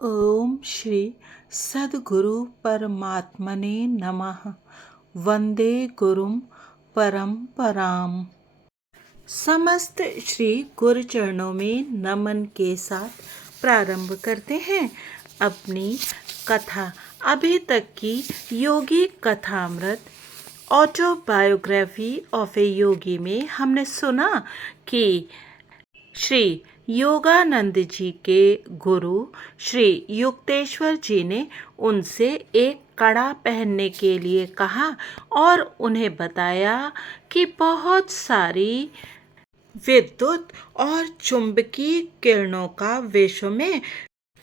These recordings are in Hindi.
ओम श्री सद्गुरु परमात्मने नमः। वंदे गुरुम परंपराम। समस्त श्री गुरु चरणों में नमन के साथ प्रारंभ करते हैं अपनी कथा। अभी तक की योगी कथामृत ऑटोबायोग्राफी ऑफ ए योगी में हमने सुना कि श्री योगानंद जी के गुरु श्री युक्तेश्वर जी ने उनसे एक कड़ा पहनने के लिए कहा और उन्हें बताया कि बहुत सारी विद्युत और चुंबकीय किरणों का विश्व में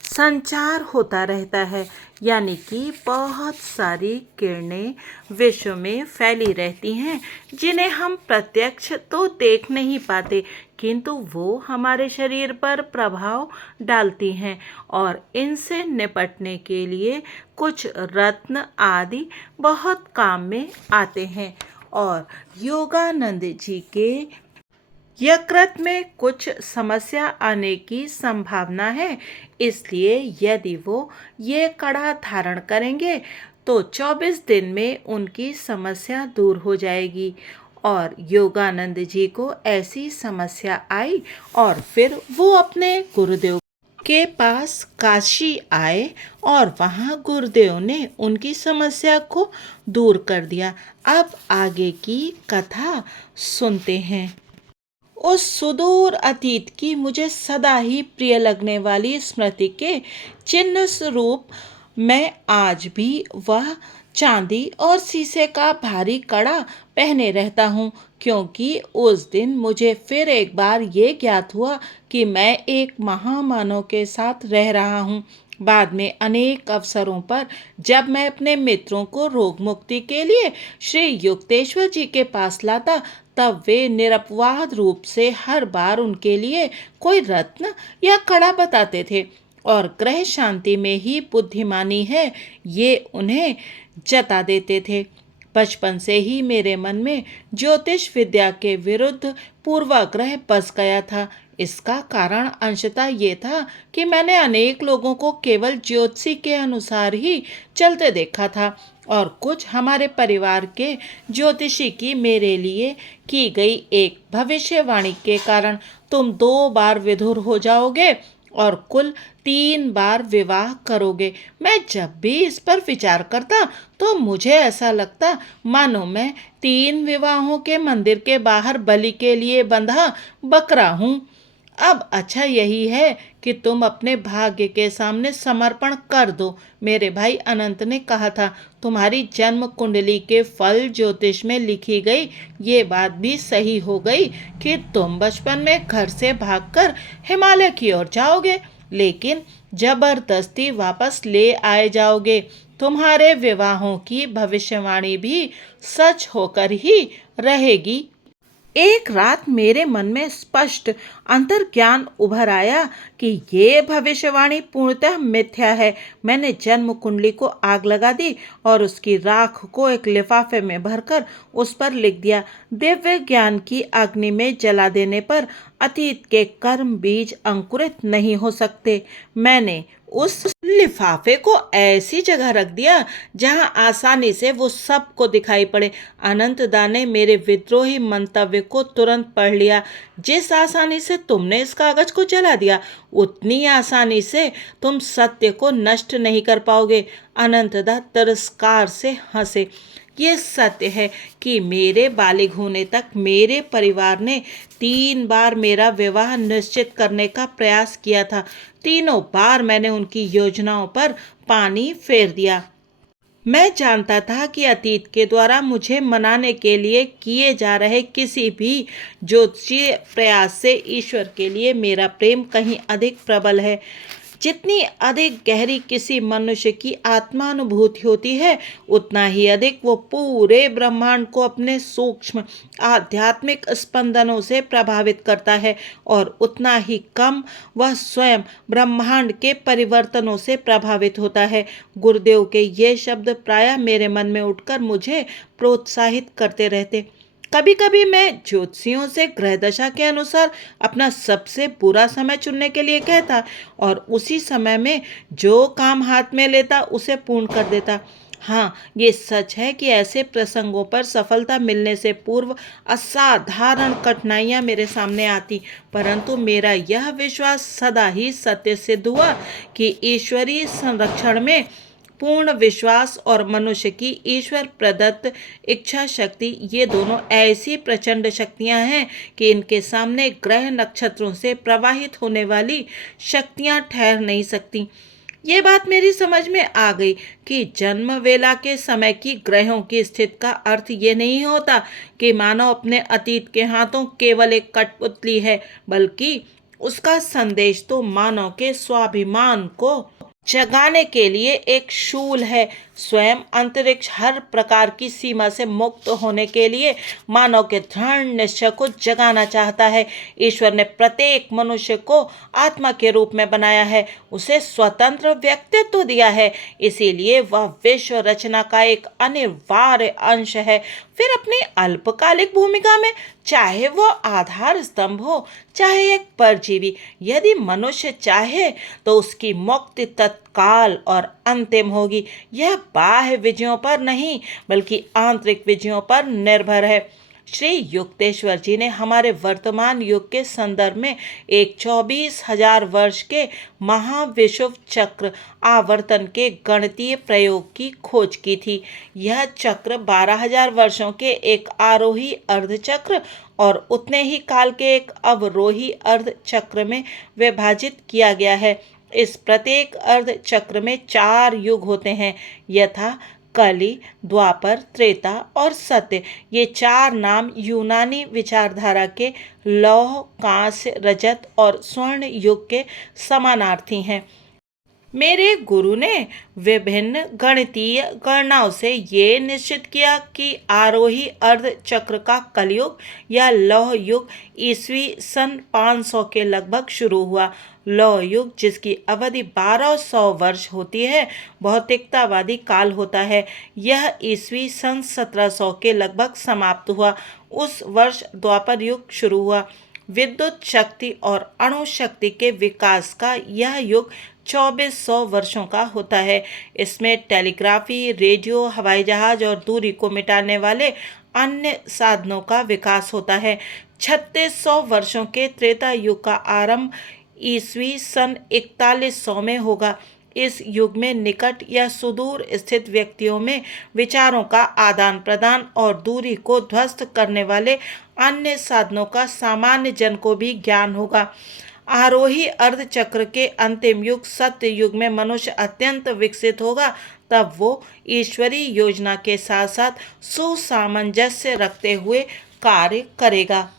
संचार होता रहता है, यानी कि बहुत सारी किरणें विश्व में फैली रहती हैं जिन्हें हम प्रत्यक्ष तो देख नहीं पाते, किंतु वो हमारे शरीर पर प्रभाव डालती हैं और इनसे निपटने के लिए कुछ रत्न आदि बहुत काम में आते हैं। और योगानंद जी के यकृत में कुछ समस्या आने की संभावना है, इसलिए यदि वो ये कड़ा धारण करेंगे तो 24 दिन में उनकी समस्या दूर हो जाएगी। और योगानंद जी को ऐसी समस्या आई और फिर वो अपने गुरुदेव के पास काशी आए और वहाँ गुरुदेव ने उनकी समस्या को दूर कर दिया। अब आगे की कथा सुनते हैं। उस सुदूर अतीत की मुझे सदा ही प्रिय लगने वाली स्मृति के चिन्ह स्वरूप मैं आज भी वह चांदी और शीशे का भारी कड़ा पहने रहता हूँ, क्योंकि उस दिन मुझे फिर एक बार ये ज्ञात हुआ कि मैं एक महामानव के साथ रह रहा हूँ। बाद में अनेक अवसरों पर जब मैं अपने मित्रों को रोग मुक्ति के लिए श्री युक्तेश्वर जी के पास लाता, तब वे निरपवाद रूप से हर बार उनके लिए कोई रत्न या कड़ा बताते थे और ग्रह शांति में ही बुद्धिमानी है ये उन्हें जता देते थे। बचपन से ही मेरे मन में ज्योतिष विद्या के विरुद्ध पूर्वाग्रह बस गया था। इसका कारण अंशतः ये था कि मैंने अनेक लोगों को केवल ज्योतिषी के अनुसार ही चलते देखा था और कुछ हमारे परिवार के ज्योतिषी की मेरे लिए की गई एक भविष्यवाणी के कारण तुम 2 बार विधुर हो जाओगे और कुल 3 बार विवाह करोगे। मैं जब भी इस पर विचार करता तो मुझे ऐसा लगता मानो मैं 3 विवाहों के मंदिर के बाहर बलि के लिए बंधा बकरा हूँ। अब अच्छा यही है कि तुम अपने भाग्य के सामने समर्पण कर दो। मेरे भाई अनंत ने कहा था, तुम्हारी जन्म कुंडली के फल ज्योतिष में लिखी गई ये बात भी सही हो गई कि तुम बचपन में घर से भागकर हिमालय की ओर जाओगे, लेकिन जबरदस्ती वापस ले आए जाओगे। तुम्हारे विवाहों की भविष्यवाणी भी सच होकर ही रहेगी। एक रात मेरे मन में स्पष्ट अंतर्ज्ञान उभर आया कि ये भविष्यवाणी पूर्णतः मिथ्या है। मैंने जन्म कुंडली को आग लगा दी और उसकी राख को एक लिफाफे में भरकर उस पर लिख दिया। दिव्य ज्ञान की अग्नि में जला देने पर अतीत के कर्म बीज अंकुरित नहीं हो सकते। मैंने उस लिफाफे को ऐसी जगह रख दिया जहां आसानी से वो सबको दिखाई पड़े। अनंतदा ने मेरे विद्रोही मंतव्य को तुरंत पढ़ लिया। जिस आसानी से तुमने इस कागज को जला दिया, उतनी आसानी से तुम सत्य को नष्ट नहीं कर पाओगे। अनंतदा तिरस्कार से हंसे। ये सत्य है कि मेरे बालिग होने तक मेरे परिवार ने 3 बार मेरा विवाह निश्चित करने का प्रयास किया था। तीनों बार मैंने उनकी योजनाओं पर पानी फेर दिया। मैं जानता था कि अतीत के द्वारा मुझे मनाने के लिए किए जा रहे किसी भी ज्योतिषीय प्रयास से ईश्वर के लिए मेरा प्रेम कहीं अधिक प्रबल है। जितनी अधिक गहरी किसी मनुष्य की आत्मानुभूति होती है, उतना ही अधिक वो पूरे ब्रह्मांड को अपने सूक्ष्म आध्यात्मिक स्पंदनों से प्रभावित करता है और उतना ही कम वह स्वयं ब्रह्मांड के परिवर्तनों से प्रभावित होता है। गुरुदेव के ये शब्द प्रायः मेरे मन में उठकर मुझे प्रोत्साहित करते रहते। कभी कभी मैं ज्योतिषियों से ग्रह दशा के अनुसार अपना सबसे बुरा समय चुनने के लिए कहता और उसी समय में जो काम हाथ में लेता उसे पूर्ण कर देता। हाँ, ये सच है कि ऐसे प्रसंगों पर सफलता मिलने से पूर्व असाधारण कठिनाइयां मेरे सामने आती, परंतु मेरा यह विश्वास सदा ही सत्य सिद्ध हुआ कि ईश्वरीय संरक्षण में पूर्ण विश्वास और मनुष्य की ईश्वर प्रदत्त इच्छा शक्ति, ये दोनों ऐसी प्रचंड शक्तियां हैं कि इनके सामने ग्रह नक्षत्रों से प्रवाहित होने वाली शक्तियां ठहर नहीं सकती। ये बात मेरी समझ में आ गई कि जन्म वेला के समय की ग्रहों की स्थिति का अर्थ ये नहीं होता कि मानव अपने अतीत के हाथों केवल एक कठपुतली है, बल्कि उसका संदेश तो मानव के स्वाभिमान को जगाने के लिए एक शूल है। स्वयं अंतरिक्ष हर प्रकार की सीमा से मुक्त होने के लिए मानव के दृढ़ निश्चय को जगाना चाहता है। ईश्वर ने प्रत्येक मनुष्य को आत्मा के रूप में बनाया है, उसे स्वतंत्र व्यक्तित्व दिया है, इसीलिए वह विश्व रचना का एक अनिवार्य अंश है। फिर अपनी अल्पकालिक भूमिका में, चाहे वह आधार स्तंभ हो, चाहे एक परजीवी, यदि मनुष्य चाहे तो उसकी मुक्ति तत्काल और अंतिम होगी। यह बाह्य विजयों पर नहीं, बल्कि आंतरिक विजयों पर निर्भर है। श्री युक्तेश्वर जी ने हमारे वर्तमान युग के संदर्भ में एक 24,000 वर्ष के महाविषुव चक्र आवर्तन के गणितीय प्रयोग की खोज की थी। यह चक्र 12,000 वर्षों के एक आरोही अर्धचक्र और उतने ही काल के एक अवरोही अर्ध चक्र में विभाजित किया गया है। इस प्रत्येक अर्ध चक्र में 4 युग होते हैं, यथा कली, द्वापर, त्रेता और सत्य। ये 4 नाम यूनानी विचारधारा के लौह, कांस्य, रजत और स्वर्ण युग के समानार्थी हैं। मेरे गुरु ने विभिन्न गणितीय गणनाओं से ये निश्चित किया कि आरोही अर्ध चक्र का कलयुग या लौह युग ईस्वी सन 500 के लगभग शुरू हुआ। लौह युग, जिसकी अवधि 1200 वर्ष होती है, भौतिकतावादी काल होता है। यह ईस्वी सन 1700 के लगभग समाप्त हुआ। उस वर्ष द्वापर युग शुरू हुआ। विद्युत शक्ति और अणु शक्ति के विकास का यह युग 2400 वर्षों का होता है। इसमें टेलीग्राफी, रेडियो, हवाई जहाज और दूरी को मिटाने वाले अन्य साधनों का विकास होता है। 3600 वर्षों के त्रेता युग का आरंभ ईस्वी सन 4100 में होगा। इस युग में निकट या सुदूर स्थित व्यक्तियों में विचारों का आदान प्रदान और दूरी को ध्वस्त करने वाले अन्य साधनों का सामान्य जन को भी ज्ञान होगा। आरोही अर्ध चक्र के अंतिम युग सत्य युग में मनुष्य अत्यंत विकसित होगा। तब वो ईश्वरीय योजना के साथ साथ सुसामंजस्य रखते हुए कार्य करेगा।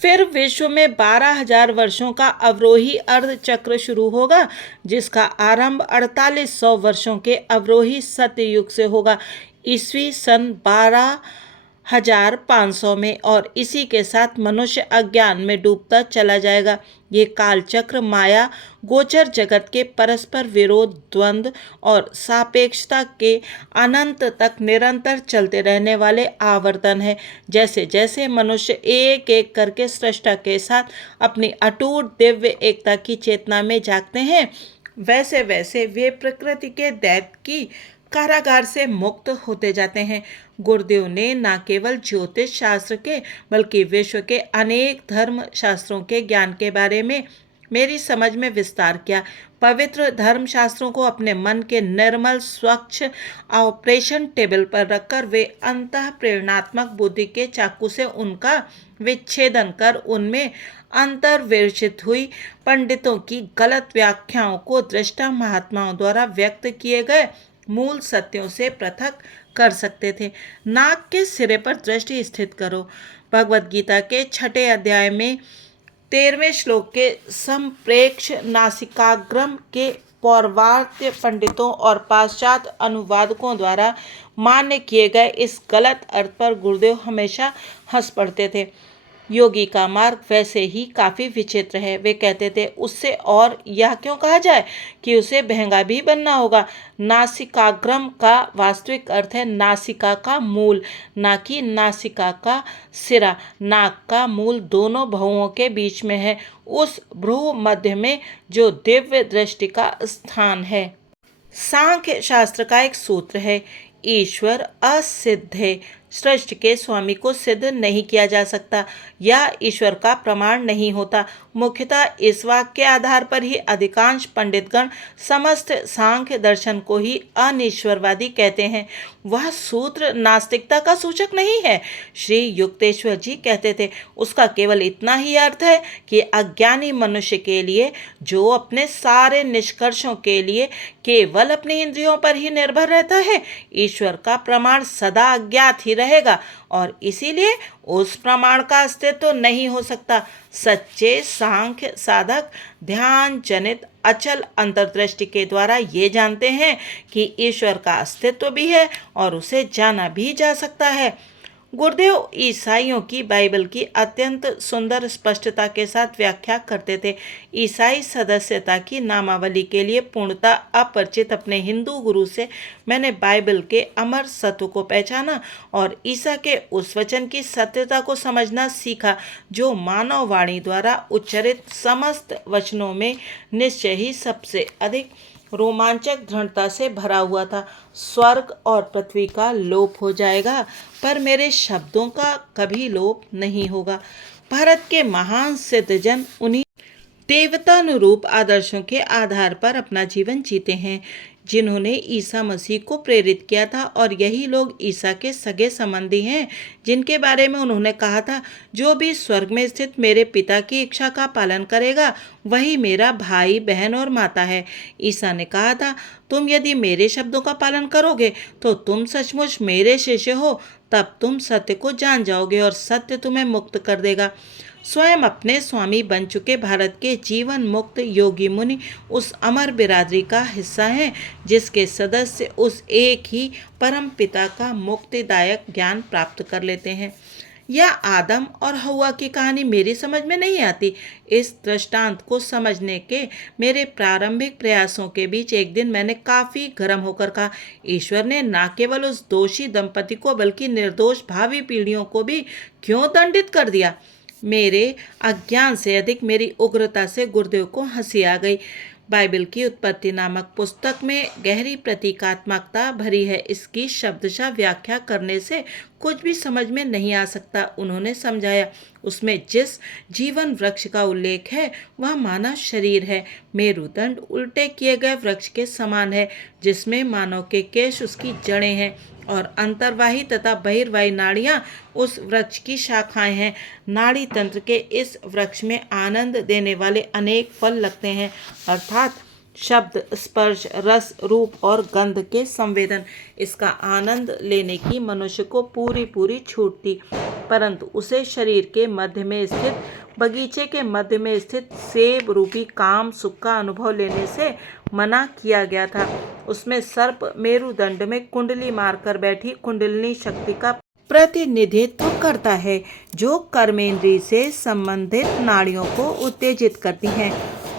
फिर विश्व में 12,000 वर्षों का अवरोही अर्ध चक्र शुरू होगा, जिसका आरंभ 4800 वर्षों के अवरोही सत्य युग से होगा, ईस्वी सन 12,500 में, और इसी के साथ मनुष्य अज्ञान में डूबता चला जाएगा। ये काल चक्र माया गोचर जगत के परस्पर विरोध, द्वंद्व और सापेक्षता के अनंत तक निरंतर चलते रहने वाले आवर्तन है। जैसे जैसे मनुष्य एक एक करके सृष्टा के साथ अपनी अटूट दिव्य एकता की चेतना में जागते हैं, वैसे वैसे वे प्रकृति के दैत्य की कारागार से मुक्त होते जाते हैं। गुरुदेव ने न केवल ज्योतिष शास्त्र के, बल्कि विश्व के अनेक धर्म शास्त्रों के ज्ञान के बारे में मेरी समझ में विस्तार किया। पवित्र धर्म शास्त्रों को अपने मन के निर्मल स्वच्छ ऑपरेशन टेबल पर रखकर वे अंतः प्रेरणात्मक बुद्धि के चाकू से उनका विच्छेदन कर उनमें अंतर्विर्शित हुई पंडितों की गलत व्याख्याओं को दृष्टा महात्माओं द्वारा व्यक्त किए गए मूल सत्यों से पृथक कर सकते थे। नाक के सिरे पर दृष्टि स्थित करो। भगवद गीता के 6 अध्याय में 13वें श्लोक के संप्रेक्ष नासिकाग्रम के पौर्वात्य पंडितों और पाश्चात्य अनुवादकों द्वारा मान्य किए गए इस गलत अर्थ पर गुरुदेव हमेशा हंस पड़ते थे। योगी का मार्ग वैसे ही काफ़ी विचित्र है। वे कहते थे उससे और यह क्यों कहा जाए कि उसे महंगा भी बनना होगा। नासिकाग्रम का वास्तविक अर्थ है नासिका का मूल, ना कि नासिका का सिरा। नाक का मूल दोनों भौहों के बीच में है, उस भ्रू मध्य में जो दिव्य दृष्टि का स्थान है। सांख्य शास्त्र का एक सूत्र है, ईश्वर असिद्ध है। सृष्टि के स्वामी को सिद्ध नहीं किया जा सकता या ईश्वर का प्रमाण नहीं होता। मुख्यतः इस वाक्य के आधार पर ही अधिकांश पंडितगण समस्त सांख्य दर्शन को ही अनिश्वरवादी कहते हैं। वह सूत्र नास्तिकता का सूचक नहीं है, श्री युक्तेश्वर जी कहते थे। उसका केवल इतना ही अर्थ है कि अज्ञानी मनुष्य के लिए, जो अपने सारे निष्कर्षों के लिए केवल अपनी इंद्रियों पर ही निर्भर रहता है, ईश्वर का प्रमाण सदा अज्ञात ही रहेगा और इसीलिए उस प्रमाण का अस्तित्व नहीं हो सकता। सच्चे सांख्य साधक ध्यान जनित अचल अंतर्दृष्टि के द्वारा ये जानते हैं कि ईश्वर का अस्तित्व भी है और उसे जाना भी जा सकता है। गुरुदेव ईसाइयों की बाइबल की अत्यंत सुंदर स्पष्टता के साथ व्याख्या करते थे। ईसाई सदस्यता की नामावली के लिए पूर्णतः अपरिचित अपने हिंदू गुरु से मैंने बाइबल के अमर सत्व को पहचाना और ईसा के उस वचन की सत्यता को समझना सीखा जो मानव वाणी द्वारा उच्चरित समस्त वचनों में निश्चय ही सबसे अधिक रोमांचक दृढ़ता से भरा हुआ था। स्वर्ग और पृथ्वी का लोप हो जाएगा पर मेरे शब्दों का कभी लोप नहीं होगा। भारत के महान सिद्धजन उन्हीं देवतानुरूप आदर्शों के आधार पर अपना जीवन जीते हैं जिन्होंने ईसा मसीह को प्रेरित किया था और यही लोग ईसा के सगे संबंधी हैं जिनके बारे में उन्होंने कहा था, जो भी स्वर्ग में स्थित मेरे पिता की इच्छा का पालन करेगा वही मेरा भाई बहन और माता है। ईसा ने कहा था, तुम यदि मेरे शब्दों का पालन करोगे तो तुम सचमुच मेरे शिष्य हो, तब तुम सत्य को जान जाओगे और सत्य तुम्हें मुक्त कर देगा। स्वयं अपने स्वामी बन चुके भारत के जीवन मुक्त योगी मुनि उस अमर बिरादरी का हिस्सा हैं जिसके सदस्य उस एक ही परम पिता का मुक्तिदायक ज्ञान प्राप्त कर लेते हैं। यह आदम और हव्वा की कहानी मेरी समझ में नहीं आती। इस दृष्टांत को समझने के मेरे प्रारंभिक प्रयासों के बीच एक दिन मैंने काफ़ी गर्म होकर कहा, ईश्वर ने न केवल उस दोषी दंपति को बल्कि निर्दोष भावी पीढ़ियों को भी क्यों दंडित कर दिया। मेरे अज्ञान से अधिक मेरी उग्रता से गुरुदेव को हंसी आ गई। बाइबल की उत्पत्ति नामक पुस्तक में गहरी प्रतीकात्मकता भरी है, इसकी शब्दशः व्याख्या करने से कुछ भी समझ में नहीं आ सकता। उन्होंने समझाया, उसमें जिस जीवन वृक्ष का उल्लेख है वह मानव शरीर है। मेरुदंड उल्टे किए गए वृक्ष के समान है जिसमें मानव के केश उसकी जड़ें हैं और अंतर्वाही तथा बहिर्वाही नाड़ियाँ उस वृक्ष की शाखाएं हैं। नाड़ी तंत्र के इस वृक्ष में आनंद देने वाले अनेक फल लगते हैं, अर्थात शब्द, स्पर्श, रस, रूप और गंध के संवेदन। इसका आनंद लेने की मनुष्य को पूरी छूट थी, परंतु उसे शरीर के मध्य में स्थित बगीचे के मध्य में स्थित सेब रूपी काम सुख का अनुभव लेने से मना किया गया था। उसमें सर्प मेरुदंड में कुंडली मारकर बैठी कुंडलिनी शक्ति का प्रतिनिधित्व करता है जो कर्मेंद्रिय से संबंधित नाड़ियों को उत्तेजित करती हैं।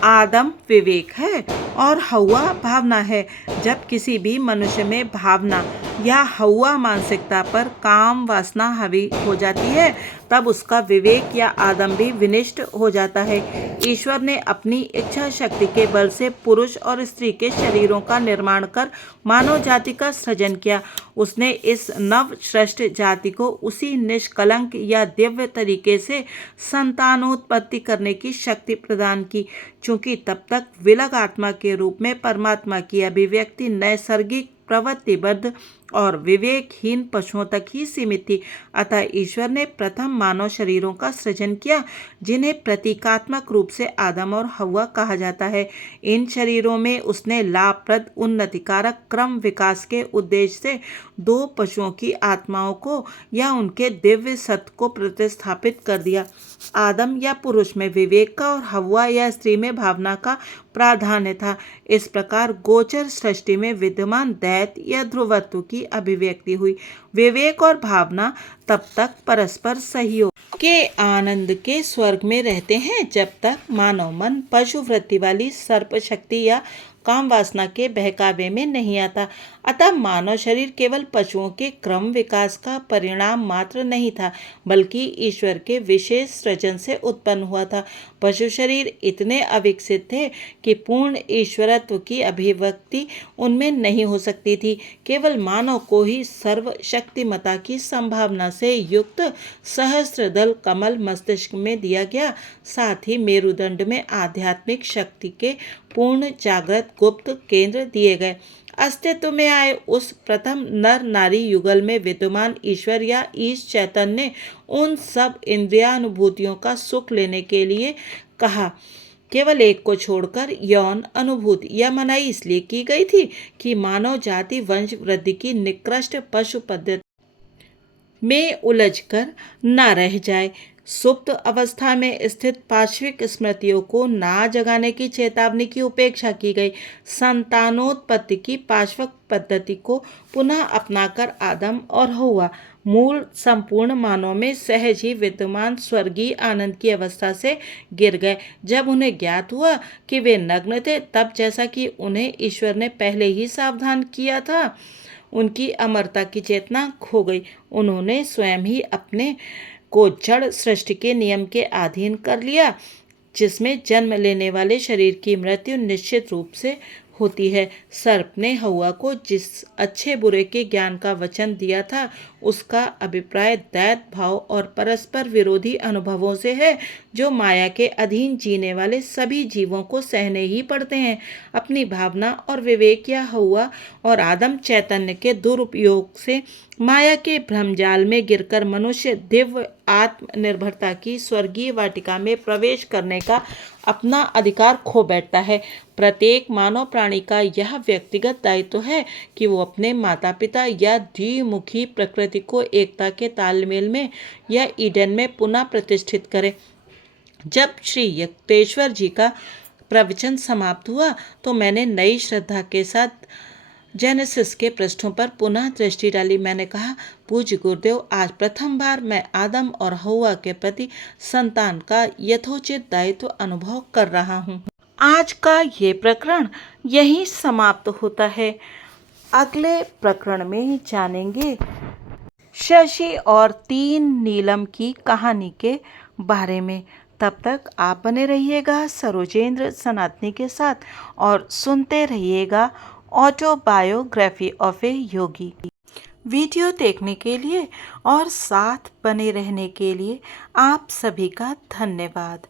आदम विवेक है और हव्वा भावना है। जब किसी भी मनुष्य में भावना या हव्वा मानसिकता पर काम वासना हावी हो जाती है तब उसका विवेक या आदम भी विनिष्ट हो जाता है। ईश्वर ने अपनी इच्छा शक्ति के बल से पुरुष और स्त्री के शरीरों का निर्माण कर मानव जाति का सृजन किया। उसने इस नव सृष्ट जाति को उसी निष्कलंक या दिव्य तरीके से संतानोत्पत्ति करने की शक्ति प्रदान की, चूँकि तब तक विलग आत्मा के रूप में परमात्मा की अभिव्यक्ति नैसर्गिक, प्रवृत्तिबद्ध और विवेकहीन पशुओं तक ही सीमित थी। अतः ईश्वर ने प्रथम मानव शरीरों का सृजन किया जिन्हें प्रतीकात्मक रूप से आदम और हव्वा कहा जाता है। इन शरीरों में उसने लाभप्रद उन्नतिकारक क्रम विकास के उद्देश्य से दो पशुओं की आत्माओं को या उनके दिव्य सत्य को प्रतिस्थापित कर दिया। आदम या पुरुष में विवेक का और हव्वा या स्त्री में भावना का प्राधान्य था। इस प्रकार गोचर सृष्टि में विद्यमान दैत्य या ध्रुवत्व की अभिव्यक्ति हुई। विवेक और भावना तब तक परस्पर सहयोग के आनंद के स्वर्ग में रहते हैं जब तक मानव मन पशु वृत्ति वाली सर्प शक्ति या काम वासना के बहकावे में नहीं आता। अतः मानव शरीर केवल पशुओं के क्रम विकास का परिणाम मात्र नहीं था, बल्कि ईश्वर के विशेष सृजन से उत्पन्न हुआ था। पशु शरीर इतने अविकसित थे कि पूर्ण ईश्वरत्व की अभिव्यक्ति उनमें नहीं हो सकती थी। केवल मानव को ही सर्वशक्तिमता की संभावना से युक्त सहस्त्रदल कमल मस्तिष्क में दिया गया। साथ ही मेरुदंड में आध्यात्मिक शक्ति के पूर्ण जागृत गुप्त केंद्र दिए गए। अस्तित्व में आए उस प्रथम नर नारी युगल में विद्यमान ईश्वर या ईश चैतन्य ने उन सब इंद्रियानुभूतियों का सुख लेने के लिए कहा। केवल एक को छोड़कर यौन अनुभूति या मनाही इसलिए की गई थी कि मानव जाति वंश वृद्धि की निकृष्ट पशु पद्धति में उलझकर न रह जाए। सुप्त अवस्था में स्थित पार्श्विक स्मृतियों को ना जगाने की चेतावनी की उपेक्षा की गई। संतानोत्पत्ति की पार्श्विक पद्धति को पुनः अपनाकर आदम और हव्वा मूल संपूर्ण मानव में सहज ही विद्यमान स्वर्गीय आनंद की अवस्था से गिर गए। जब उन्हें ज्ञात हुआ कि वे नग्न थे, तब जैसा कि उन्हें ईश्वर ने पहले ही सावधान किया था, उनकी अमरता की चेतना खो गई। उन्होंने स्वयं ही अपने को जड़ सृष्टि के नियम के अधीन कर लिया, जिसमें जन्म लेने वाले शरीर की मृत्यु निश्चित रूप से होती है। सर्प ने हव्वा को जिस अच्छे बुरे के ज्ञान का वचन दिया था, उसका अभिप्राय दैत भाव और परस्पर विरोधी अनुभवों से है, जो माया के अधीन जीने वाले सभी जीवों को सहने ही पड़ते हैं। अपनी भावना और विवेक या हव्वा और आदम चैतन्य के दुरुपयोग से माया के भ्रमजाल में गिरकर मनुष्य दिव्य आत्मनिर्भरता की स्वर्गीय वाटिका में प्रवेश करने का अपना अधिकार खो बैठता है। प्रत्येक मानव प्राणी का यह व्यक्तिगत दायित्व है कि वो अपने माता पिता या द्विमुखी प्रकृति को एकता के तालमेल में या ईडन में पुनः प्रतिष्ठित करे। जब श्री युक्तेश्वर जी का प्रवचन समाप्त हुआ तो मैंने नई श्रद्धा के साथ जेनेसिस के पृष्ठों पर पुनः दृष्टि डाली। मैंने कहा, पूज्य गुरुदेव, आज प्रथम बार मैं आदम और हव्वा के प्रति संतान का यथोचित दायित्व अनुभव कर रहा हूँ। आज का ये प्रकरण यहीं समाप्त होता है। अगले प्रकरण में जानेंगे शशि और 3 नीलम की कहानी के बारे में। तब तक आप बने रहिएगा सरोजेंद्र सनातनी के साथ और सुनते रहिएगा autobiography of A Yogi. Video देखने के लिए और साथ बने रहने के लिए आप सभी का धन्यवाद।